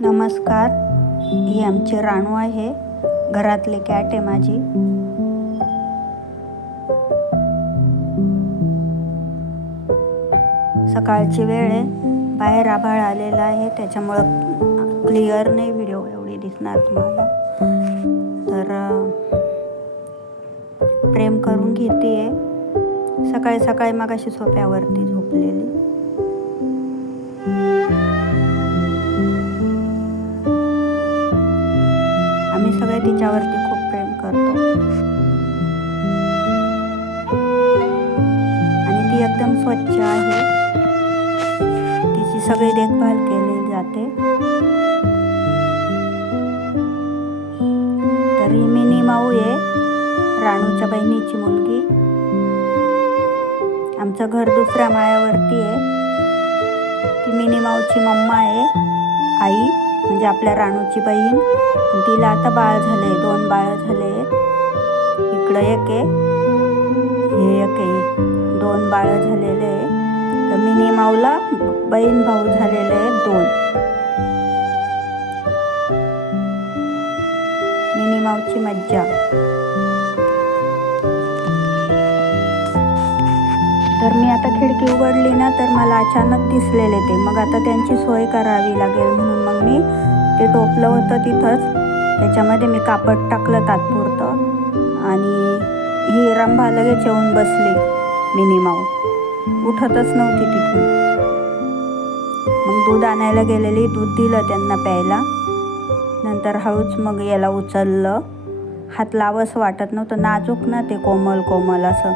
नमस्कार ही आमची राणू आहे घरातली कॅट आहे माझी. सकाळची वेळ आहे बाहेर आभाळ आलेला आहे त्याच्यामुळं क्लिअर नाही व्हिडिओ एवढी दिसणार तुम्हाला. तर प्रेम करून घेते सकाळी सकाळी मग अशी सोप्यावरती झोपलेली. स्वच्छ आहे. तिची सगळी देखभाल केली जाते. तर ही मिनी माऊ आहे राणूच्या बहिणीची मुलगी. आमचं घर दुसऱ्या माळ्यावरती आहे. ती मिनी माऊची मम्मा आहे आई म्हणजे आपल्या राणूची बहीण. तिला आता बाळ झाले दोन बाळ झाले आहेत. इकडं एक आहे. हे दोन बाळ झालेले आहे. तर मिनी माऊला बहीण भाऊ झालेले आहेत दोन. मिनी माऊची मज्जा. तर मी आता खिडकी उघडली ना तर मला अचानक दिसलेले ते. मग आता त्यांची सोय करावी लागेल म्हणून मग मी ते टोपलं होतं तिथंच. त्याच्यामध्ये मी कापड टाकलं तात्पुरतं. आणि ही रंभा लगेच येऊन बसली. मिनी माऊ उठतच नव्हती तिथून. मग दूध आणायला गेलेली दूध दिलं त्यांना प्यायला. नंतर हळूच मग याला उचललं. हात लावंसं वाटत नव्हतं नाजूक ना ते कोमल कोमल असं.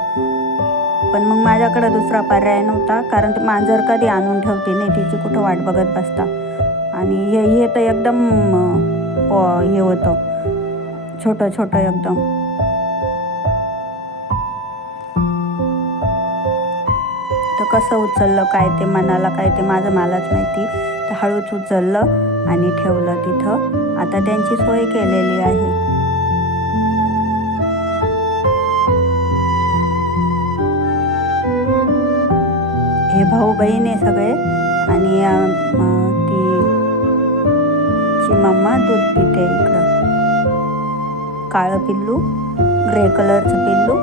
पण मग माझ्याकडं दुसरा पर्याय नव्हता कारण ते मांजर कधी आणून ठेवते नाही तिची कुठं वाट बघत बसता. आणि हे हे तर एकदम हे होतं. छोटं छोटं एकदम. तर कसं उचललं काय ते मनाला काय ते माझं मलाच माहिती. तर हळूच उचललं आणि ठेवलं तिथं. आता त्यांची सोय केलेली आहे. हे भाऊ बहीण आहे सगळे आणि ती ची मम्मा दूध पिते इकडं. काळं पिल्लू ग्रे कलरचं पिल्लू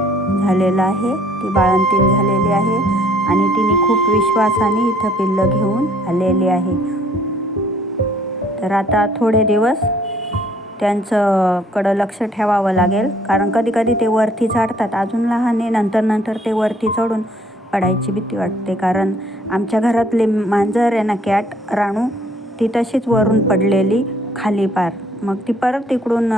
झालेलं आहे. ती बाळंतीण झालेली आहे. आणि तिने खूप विश्वासाने इथं पिल्लं घेऊन आलेली आहे. तर आता थोडे दिवस त्यांचं कडं लक्ष ठेवावं लागेल. कारण कधी कधी ते वरती चढतात. अजून लहान आहे नंतर नंतर ते वरती चढून पडायची भीती वाटते. कारण आमच्या घरातले मांजर आहे ना कॅट राणू ती तशीच वरून पडलेली खाली पार. मग ती परत तिकडून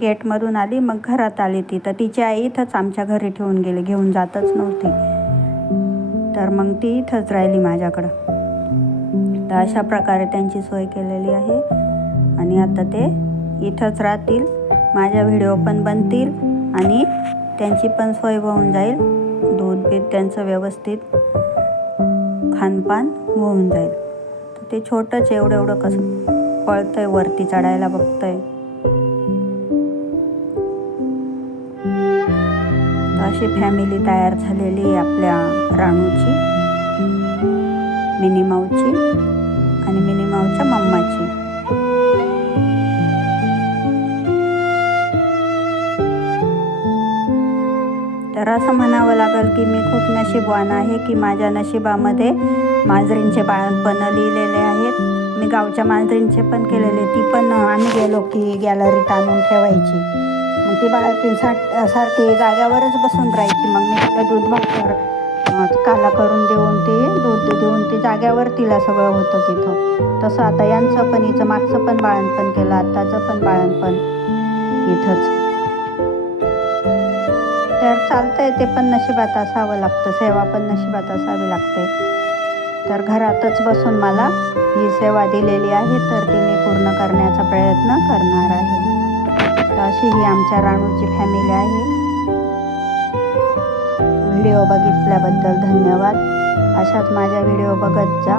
गेटमधून आली मग घरात आली ती. तर तिची आई इथंच आमच्या घरी ठेवून गेली. घेऊन जातच नव्हती. तर मग ती इथंच राहिली माझ्याकडं. तर अशा प्रकारे त्यांची सोय केलेली आहे. आणि आता ते इथंच राहतील माझ्या व्हिडिओ पण बनतील आणि त्यांची पण सोय होऊन जाईल. दूध पीत त्यांचं व्यवस्थित खानपान होऊन जाईल. तर ते छोटंच एवढं एवढं कसं पळतंय वरती चढायला बघतंय. अशी फॅमिली तयार झालेली आहे आपल्या राणूची मिनीमाऊची आणि मिनीमाऊच्या मम्माची. तर असं म्हणावं लागेल की मी खूप नशीबवान आहे की माझ्या नशिबामध्ये मांजरींचे बाळपण लिहिलेले आहेत. मी गावच्या मांजरींचे पण केलेले ती पण आम्ही गेलो की गॅलरीत आणून ठेवायची. मग ती बाळातीन सा सारखी जाग्यावरच बसून राहायची. मग मी तिला दूध भाकर काला करून देऊन ते दूध देऊन ते जाग्यावर तिला सगळं होतं तिथं. तसं आता यांचं पण हिचं मागचं पण बाळणपण केलं आत्ताचं पण बाळणपण इथंच. तर चालतंय ते पण नशिबात असावं लागतं सेवा पण नशिबात असावी लागते. तर घरातच बसून मला ही सेवा दिलेली आहे तर ती मी पूर्ण करण्याचा प्रयत्न करणार आहे. तर अशी ही आमच्या राणूची फॅमिली आहे. व्हिडिओ बघितल्याबद्दल धन्यवाद. अशाच माझ्या व्हिडिओ बघत जा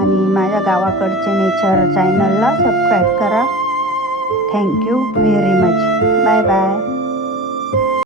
आणि माझ्या गावाकडचे नेचर चॅनलला सबस्क्राईब करा. Thank you very much bye bye